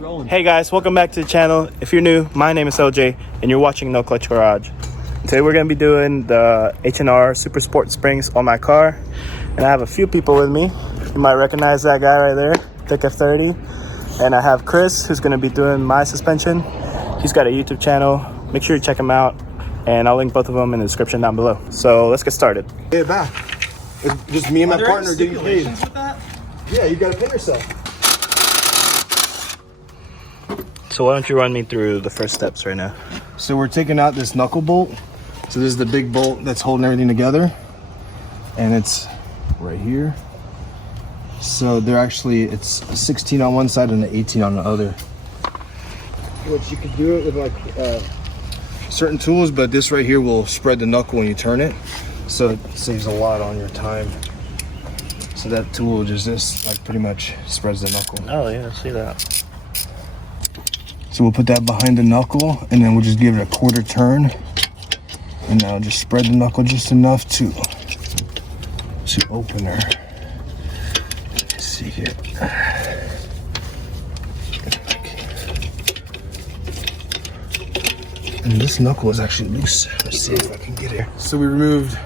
Hey guys, welcome back to the channel. If you're new, my name is LJ and you're watching NoClutch Garage. Today we're going to be doing the H&R Super Sport Springs on my car. And I have a few people with me. You might recognize that guy right there, ThicF30. And I have Chris, who's going to be doing my suspension. He's got a YouTube channel. Make sure you check him out. And I'll link both of them in the description down below. So let's get started. Hey, back. It's just me and my partner getting paid. With that? Yeah, you gotta pay yourself. So why don't you run me through the first steps right now? So we're taking out this knuckle bolt. So this is the big bolt that's holding everything together. And it's right here. So they're actually, it's a 16 on one side and an 18 on the other. Which you can do it with like certain tools, but this right here will spread the knuckle when you turn it. So it saves a lot on your time. So that tool just like pretty much spreads the knuckle. Oh yeah, I see that. So we'll put that behind the knuckle and then we'll just give it a quarter turn. And now just spread the knuckle just enough to open her. Let's see here. And this knuckle is actually loose. Let's see if I can get it. So we removed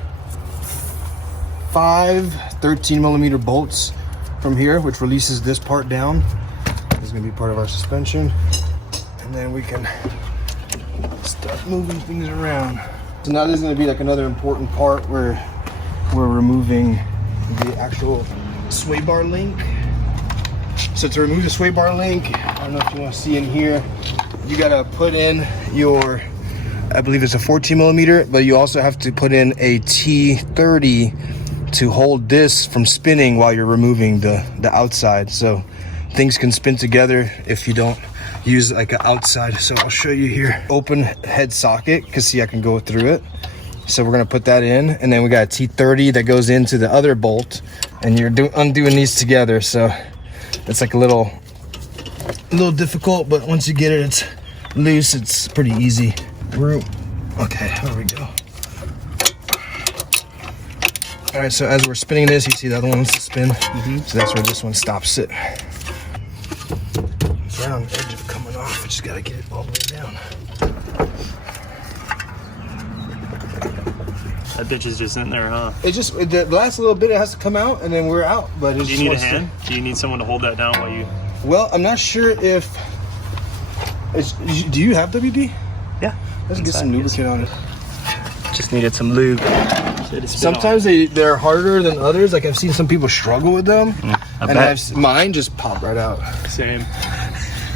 5 13mm bolts from here, which releases this part down. This is gonna be part of our suspension. And then we can start moving things around. So now this is gonna be like another important part where we're removing the actual sway bar link. So to remove the sway bar link, I don't know if you wanna see in here, you gotta put in your, I believe it's a 14mm, but you also have to put in a T30 to hold this from spinning while you're removing the outside. So things can spin together if you don't use like an outside. So I'll show you here. Open head socket, because see I can go through it. So we're gonna put that in, and then we got a T30 that goes into the other bolt, and you're undoing these together. So it's like a little difficult, but once you get it, it's loose, it's pretty easy. Okay, there we go. All right, so as we're spinning this, you see the other one wants to spin. So that's where this one stops it. Down, edge of coming off. I just gotta get it all the way down. That bitch is just in there, huh? The last little bit, it has to come out, and then we're out. But do you need a hand? Do you need someone to hold that down while you? Well, I'm not sure if. Do you have WD? Yeah. Let's get some lubricant on it. Just needed some lube. Sometimes they're harder than others. Like I've seen some people struggle with them, and mine just pop right out. Same.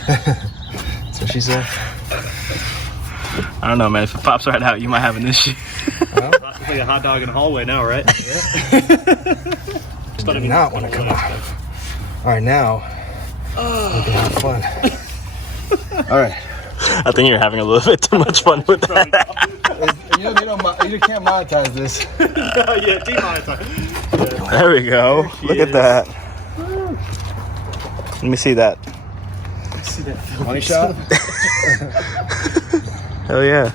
That's what she said. I don't know, man. If it pops right out, you might have an issue. Well, it's like a hot dog in the hallway now, right? Yeah. Do not want to come off. All right, now we can have fun. All right. I think you're having a little bit too much fun with that. You know, you can't monetize this. Yeah, demonetize. There we go. Look at that. Let me see that. See that? Money shot? Hell yeah.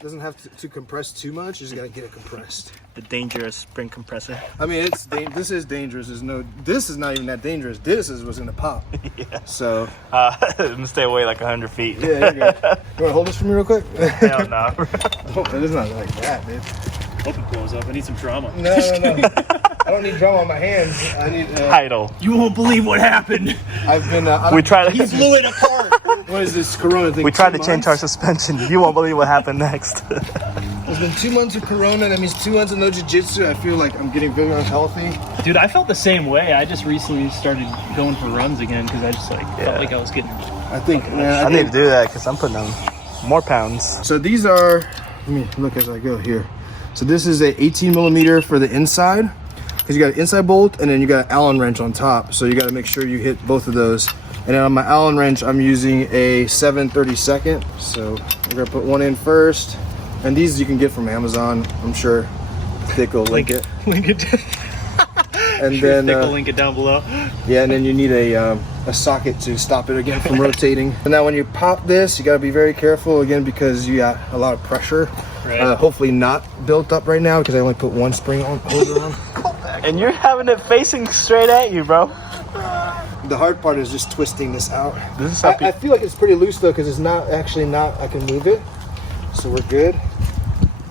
Doesn't have to compress too much. You just gotta get it compressed. The dangerous spring compressor. I mean, this is dangerous. This is not even that dangerous. This is what's gonna pop. Yeah. So I'm gonna stay away like 100 feet. yeah, you're good. You wanna hold this for me real quick? Hell no. Oh, it's not like that, dude. Hope it blows up. I need some drama. No. I don't need drama on my hands. I need Idle. You won't believe what happened. I've been. We tried. He blew it apart. What is this Corona thing? We tried to change our suspension. You won't believe what happened next. It's been 2 months of Corona. That means 2 months of no jiu-jitsu. I feel like I'm getting very unhealthy. Dude, I felt the same way. I just recently started going for runs again because I just felt like I was getting. I think, man. I need to do that because I'm putting on more pounds. So these are. Let me look as I go here. So this is a 18mm for the inside, because you got an inside bolt and then you got an Allen wrench on top. So you got to make sure you hit both of those. And then on my Allen wrench, I'm using a 7/32. So we're gonna put one in first. And these you can get from Amazon, I'm sure. Thick will link it. Link it. And then Thick will link it down below. yeah, and then you need a socket to stop it again from rotating. And now when you pop this, you gotta be very careful again because you got a lot of pressure. Right. Hopefully not built up right now because I only put one spring on holder on. And you're having it facing straight at you, bro. The hard part is just twisting this out. This is how I feel like it's pretty loose though because it's not actually not. I can move it, so we're good.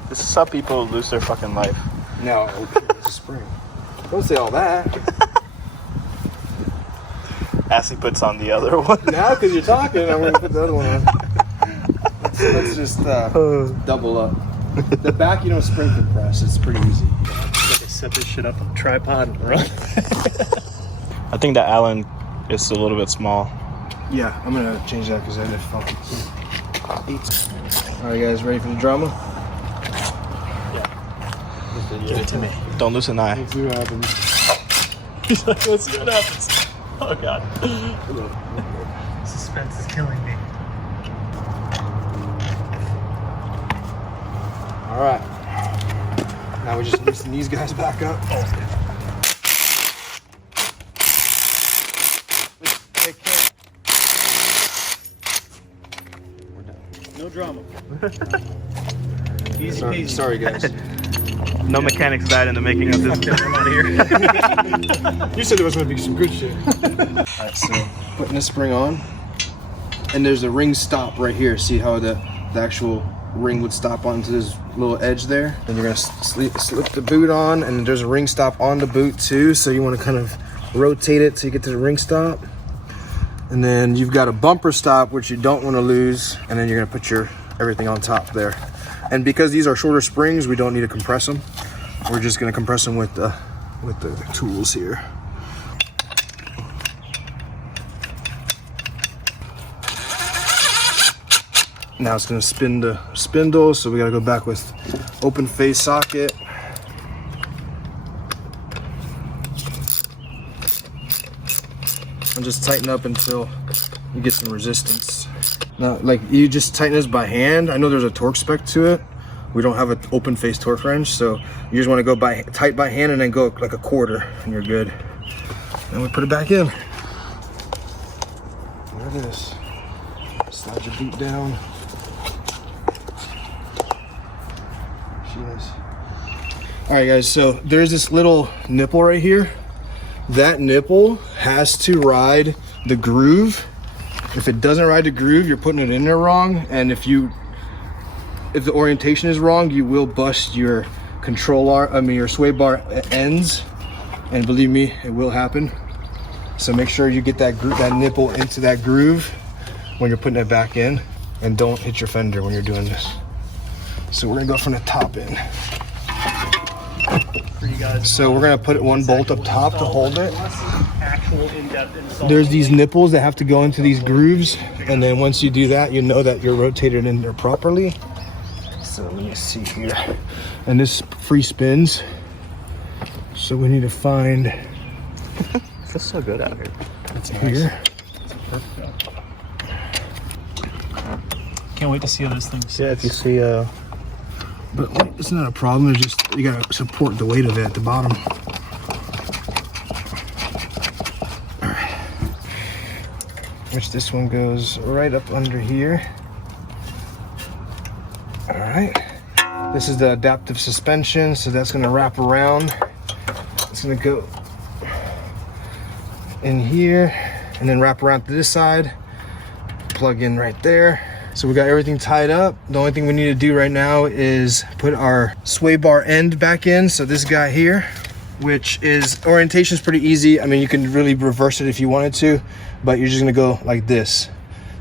This is how people lose their fucking life. No, it's a spring. Don't say all that. As he puts on the other one. Now, because you're talking, I'm going to put the other one on. Let's just double up. The back, you don't spring compress. It's pretty easy. Gotta set this shit up on a tripod and run. I think the Allen is a little bit small. Yeah, I'm going to change that because I did funky too. All right, guys, ready for the drama? Give it to me. Don't lose an eye. Let's see what happens. He's like, let's see what happens. Oh god. Suspense is killing me. All right. Now we just loosen these guys back up. No drama. Easy peasy. Sorry, guys. No mechanics died in the making of this. I'm out of here. You said there was going to be some good shit. All right, so putting this spring on, and there's a ring stop right here. See how the actual ring would stop onto this little edge there? Then you're going to slip the boot on, and there's a ring stop on the boot too. So you want to kind of rotate it till you get to the ring stop. And then you've got a bumper stop, which you don't want to lose. And then you're going to put your everything on top there. And because these are shorter springs, we don't need to compress them. We're just going to compress them with the tools here. Now it's going to spin the spindle, so we got to go back with open face socket. And just tighten up until you get some resistance. Now, like, you just tighten this by hand. I know there's a torque spec to it. We don't have an open face torque wrench, so you just want to go tight by hand and then go like a quarter, and you're good. And we put it back in. There it is. Slide your boot down. All right, guys, so there's this little nipple right here. That nipple has to ride the groove. If it doesn't ride the groove, you're putting it in there wrong. And if the orientation is wrong, you will bust your your sway bar ends. And believe me, it will happen. So make sure you get that nipple into that groove when you're putting it back in, and don't hit your fender when you're doing this. So we're gonna go from the top in. So we're gonna put one bolt up top to hold it. There's these nipples that have to go into these grooves, and then once you do that, you know that you're rotated in there properly. So let me see here. And this free spins. So we need to find. It feels so good out here. It's here. Can't wait to see how this thing sits. Yeah, if you see But it's not a problem. It's just you gotta support the weight of it at the bottom. All right. Which this one goes right up under here. All right. This is the adaptive suspension, so that's gonna wrap around. It's gonna go in here and then wrap around to this side. Plug in right there. So we got everything tied up. The only thing we need to do right now is put our sway bar end back in. So this guy here, which is orientation is pretty easy. I mean, you can really reverse it if you wanted to, but you're just gonna go like this.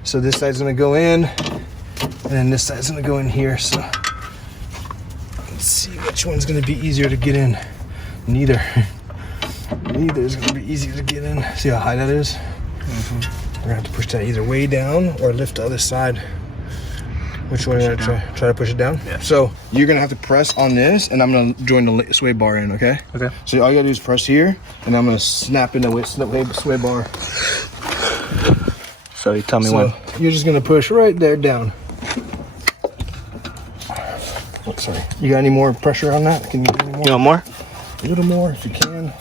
So this side's gonna go in, and then this side's gonna go in here. So let's see which one's gonna be easier to get in. Neither is gonna be easier to get in. See how high that is? We're gonna have to push that either way down or lift the other side. Which one are you gonna try to push it down? Yeah. So you're gonna have to press on this, and I'm gonna join the sway bar in, okay? Okay. So all you gotta do is press here, and I'm gonna snap in the sway bar. So you tell me So when. you're just gonna push right there down. Oh, sorry. You got any more pressure on that? Can you do any more? You want more? A little more if you can.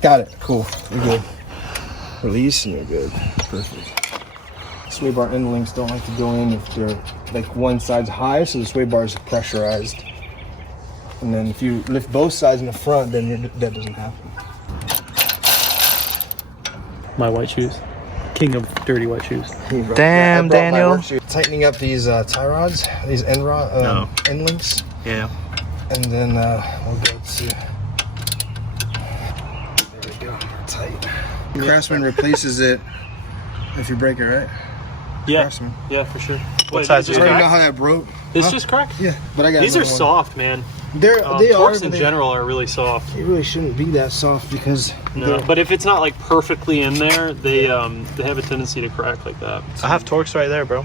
Got it. Cool. You're good. Release, and you're good. Perfect. Sway bar end links don't like to go in if they're like one side's high, so the sway bar is pressurized. And then if you lift both sides in the front, then that doesn't happen. My white shoes. King of dirty white shoes. Damn, Daniel. Tightening up these tie rods, these end links. Yeah. And then we'll go to, there we go, tight. Craftsman replaces it if you break it, right? Yeah. Craftsman. Yeah, for sure. What size is You it? already know how that broke? This just cracked? Yeah, but I got These are another one. soft, man. They Torques are in general are really soft. They really shouldn't be that soft because No, but if it's not like perfectly in there, they have a tendency to crack like that. I have Torques right there, bro.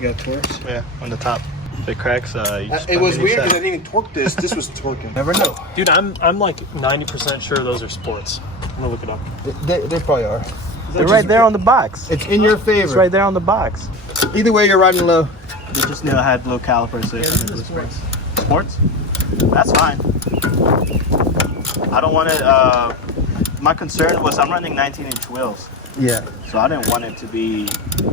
you got Torques. Yeah, on the top. If it cracks, you just It was put weird it because I didn't even torque this. This was torquing. Never know. Dude, I'm like 90% sure those are sports. I'm gonna look it up. They probably are. They're right there on the box. It's in your favor. It's right there on the box. Either way, you're riding low. They just knew I had low calipers. So sports? That's fine. I don't want it. My concern was I'm running 19-inch wheels. Yeah. So I didn't want it to be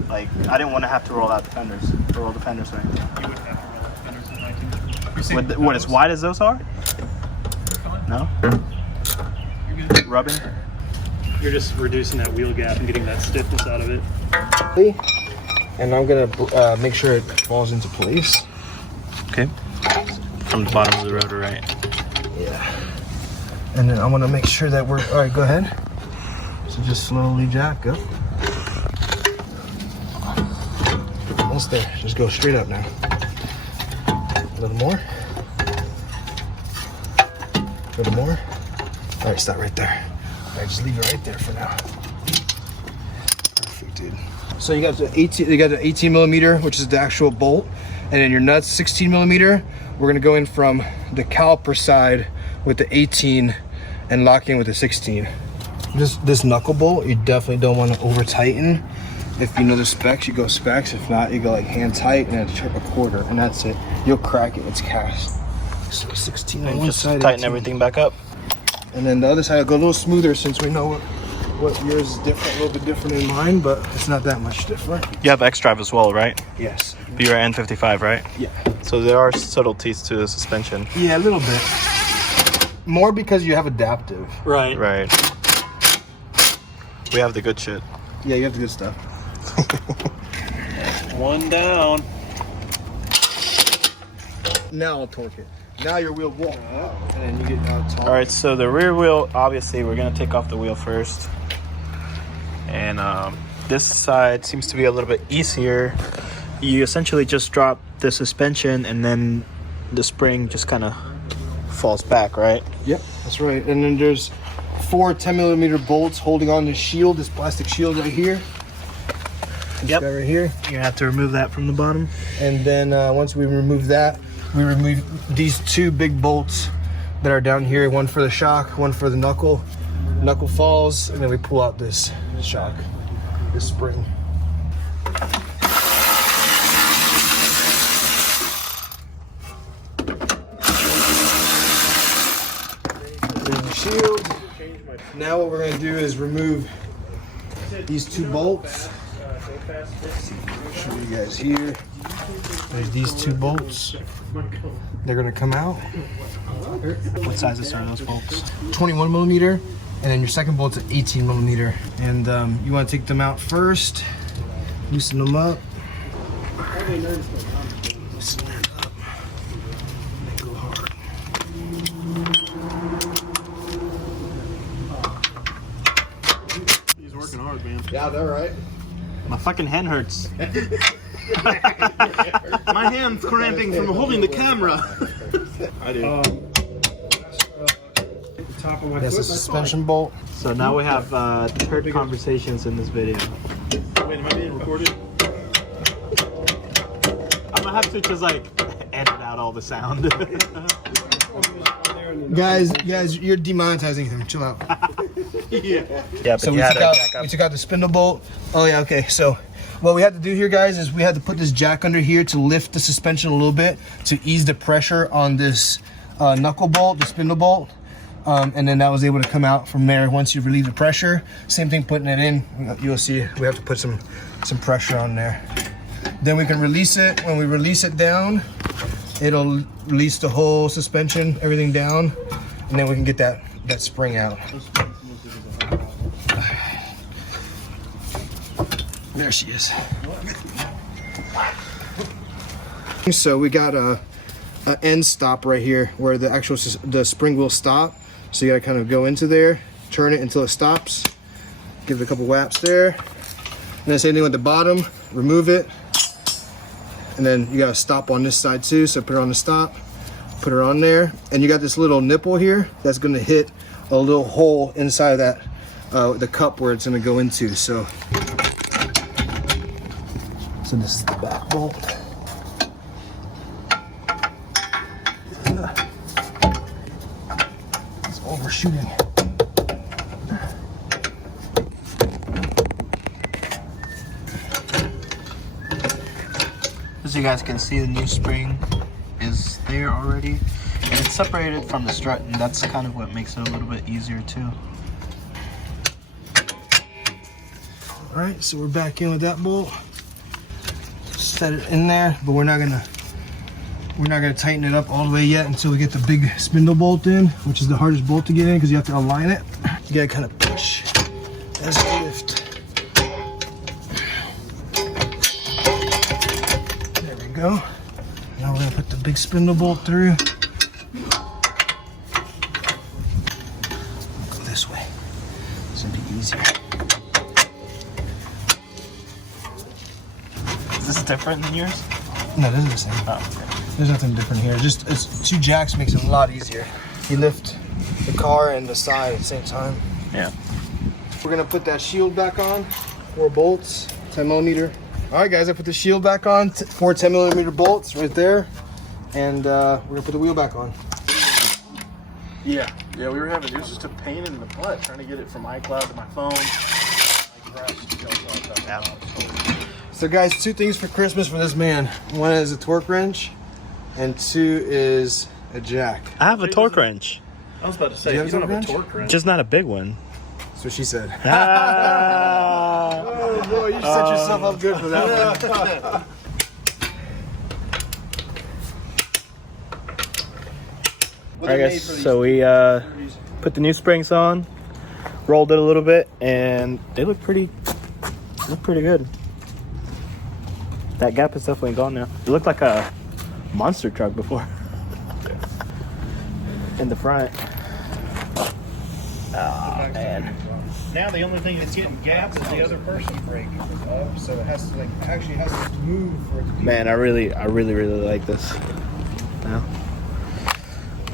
like, I didn't want to have to roll out the fenders, roll the fenders or anything. You wouldn't have to roll the fenders in 19. What, as wide as those are? No? You're good. Rubbing? You're just reducing that wheel gap and getting that stiffness out of it. And I'm gonna make sure it falls into place. Okay. From the bottom of the rotor, right? Yeah. And then I want to make sure that we're all right. Go ahead. So just slowly jack up. Almost there. Just go straight up now. A little more. A little more. All right, stop right there. All right, just leave it right there for now. Perfect, dude. So you got the 18. You got the 18 millimeter, which is the actual bolt, and then your nuts 16 millimeter. We're gonna go in from the caliper side with the 18 and lock in with the 16. This knuckle bolt, you definitely don't want to over tighten. If you know the specs, you go specs. If not, you go like hand tight and then a quarter, and that's it. You'll crack it. It's cast. So 16 on one Just side. tighten 18. everything back up. And then the other side will go a little smoother since we know what yours is different, a little bit different than mine, but it's not that much different. You have XDRIVE as well, right? Yes. But you're N55, right? Yeah. So there are subtleties to the suspension. Yeah, a little bit. More because you have adaptive. Right. Right. We have the good shit. Yeah, you have the good stuff. One down. Now I'll torque it. Now your wheel walk out, and then you get taller. All right, so the rear wheel, obviously, we're gonna take off the wheel first. And this side seems to be a little bit easier. You essentially just drop the suspension and then the spring just kind of falls back, right? Yep, that's right. And then there's 4 10 millimeter bolts holding on the shield, this plastic shield right here. This Yep. guy right here. You have to remove that from the bottom. And then once we remove that, we remove these 2 big bolts that are down here, one for the shock, one for the knuckle falls, and then we pull out this shock, this spring. There's the shield. Now what we're gonna do is remove these 2 bolts. Show you guys here. There's these 2 bolts. They're gonna come out. What sizes are those bolts? 21 millimeter, and then your second bolt's at 18 millimeter. And you want to take them out first, loosen them up. Loosen that up. They go hard. He's working hard, man. Yeah, they're right. My fucking hand hurts. My hand's cramping from holding the camera. I do. That's a suspension bolt. So now we have third conversations in this video. Wait, am I being recorded? I'm gonna have to just like edit out all the sound. Guys, you're demonetizing him. Chill out. Yeah. Yeah, but So we took out the spindle bolt. Oh yeah, okay. So what we had to do here, guys, is we had to put this jack under here to lift the suspension a little bit to ease the pressure on this knuckle bolt, the spindle bolt. And then that was able to come out from there once you relieve the pressure. Same thing putting it in. You'll see we have to put some pressure on there. Then we can release it. When we release it down, it'll release the whole suspension, everything down, and then we can get that spring out. There she is. So we got a end stop right here where the actual spring will stop. So you gotta kind of go into there, turn it until it stops, give it a couple whaps there. And then same thing with the bottom, remove it. And then you gotta stop on this side too. So put her on the stop, put her on there. And you got this little nipple here that's gonna hit a little hole inside of that, the cup where it's gonna go into. So this is the back bolt. It's overshooting. As you guys can see, the new spring is there already, and it's separated from the strut, and that's kind of what makes it a little bit easier too. All right, so we're back in with that bolt. Set it in there, but we're not gonna tighten it up all the way yet until we get the big spindle bolt in, which is the hardest bolt to get in because you have to align it. You gotta kind of push as you lift. There we go. Now we're gonna put the big spindle bolt through. Go this way. This will be easier. Is this different than yours? No, this is the same. Oh, okay. There's nothing different here. Just it's 2 jacks makes it a lot easier. You lift the car and the side at the same time. Yeah. We're gonna put that shield back on. 4 bolts, 10 millimeter. All right, guys, I put the shield back on. 4 10 millimeter bolts right there, and we're gonna put the wheel back on. Yeah, we were having issues, just a pain in the butt trying to get it from iCloud to my phone. So, guys, 2 things for Christmas for this man. 1 is a torque wrench, and 2 is a jack. I have a torque wrench, I was about to say, You you have don't a have a torque torque wrench. just not a big one. That's what she said. Ah. Oh, boy, you set yourself up good for that one. All right, guys. So we put the new springs on, rolled it a little bit, and they look pretty good. That gap is definitely gone now. It looked like a monster truck before. In the front. Oh man. Now the only thing that's getting gapped is the other person's brake. So it has to actually has to move for it to be. Man, I really like this. Now,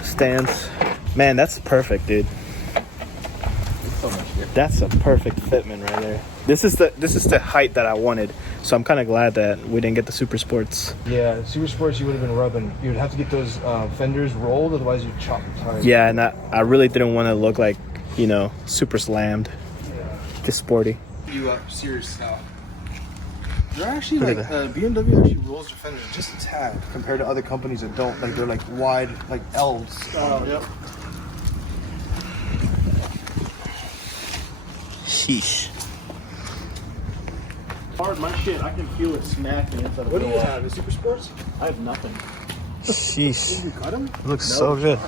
stands. Man, that's perfect, dude. That's a perfect fitment right there. This is the height that I wanted. So I'm kind of glad that we didn't get the Super Sports. Yeah, Super Sports you would have been rubbing. You would have to get those fenders rolled, otherwise you'd chop the tires. Yeah, and I really didn't want to look like, super slammed. Just sporty. You serious style. They're actually BMW actually rolls their fenders just a tad compared to other companies that don't. Like they're like wide, like L's. Oh, yep. Sheesh. Hard, my shit, I can feel it smacking inside the What do you wheel. have? The Super Sports? I have nothing. Sheesh. You cut them? It looks so good.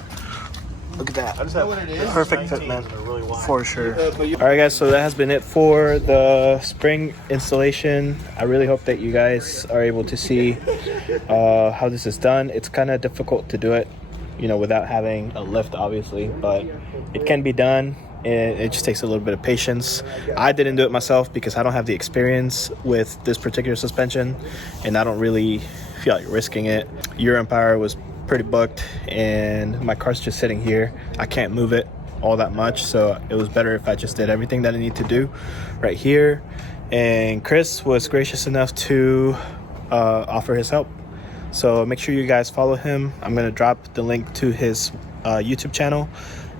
Look at that. I just have what it is? Perfect fit, man. and they're really wide. For sure. But you, All right, guys, so that has been it for the spring installation. I really hope that you guys are able to see how this is done. It's kind of difficult to do it, without having a lift, obviously, but it can be done. It just takes a little bit of patience. I didn't do it myself because I don't have the experience with this particular suspension, and I don't really feel like risking it. EuroMpire was pretty booked, and my car's just sitting here. I can't move it all that much, so it was better if I just did everything that I need to do right here. And Chris was gracious enough to offer his help. So make sure you guys follow him. I'm gonna drop the link to his YouTube channel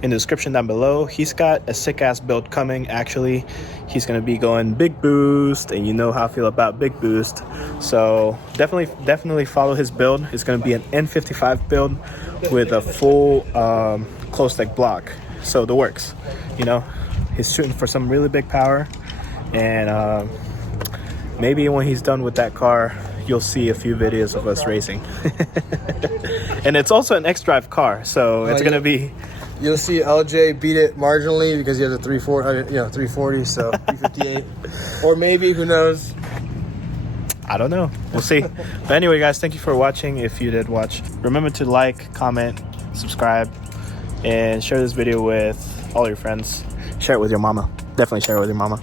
in the description down below. He's got a sick ass build coming. Actually, he's gonna be going big boost, and you know how I feel about big boost. So definitely follow his build. It's gonna be an N55 build with a full closed leg block. So the works, he's shooting for some really big power, and maybe when he's done with that car, you'll see a few videos of us racing. And it's also an XDRIVE car, so it's gonna be. You'll see LJ beat it marginally because he has a 340, so 358, or maybe, who knows? I don't know. We'll see. But anyway, guys, thank you for watching. If you did watch, remember to like, comment, subscribe, and share this video with all your friends. Share it with your mama. Definitely share it with your mama.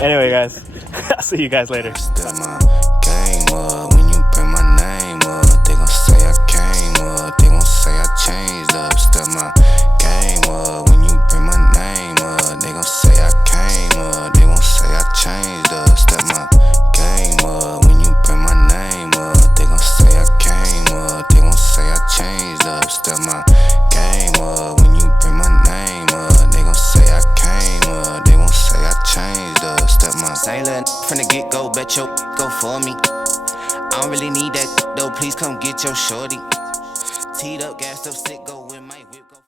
Anyway, guys, I'll see you guys later. When you bring my name up, they gon' say I came up. They gon' say I changed up. Step my game up. When you bring my name up, they gon' say I came up. They gon' say I changed up. Step my game up. When you bring my name up, they gon' say I came up. They gon' say I changed up. Step my game up. When you bring my name up, they gon' say I came up. They gon' say I changed up. Step my sailor from the get go. Bet you go for me. I don't really need that though, please come get your shorty. Teed up, gassed up, stick, go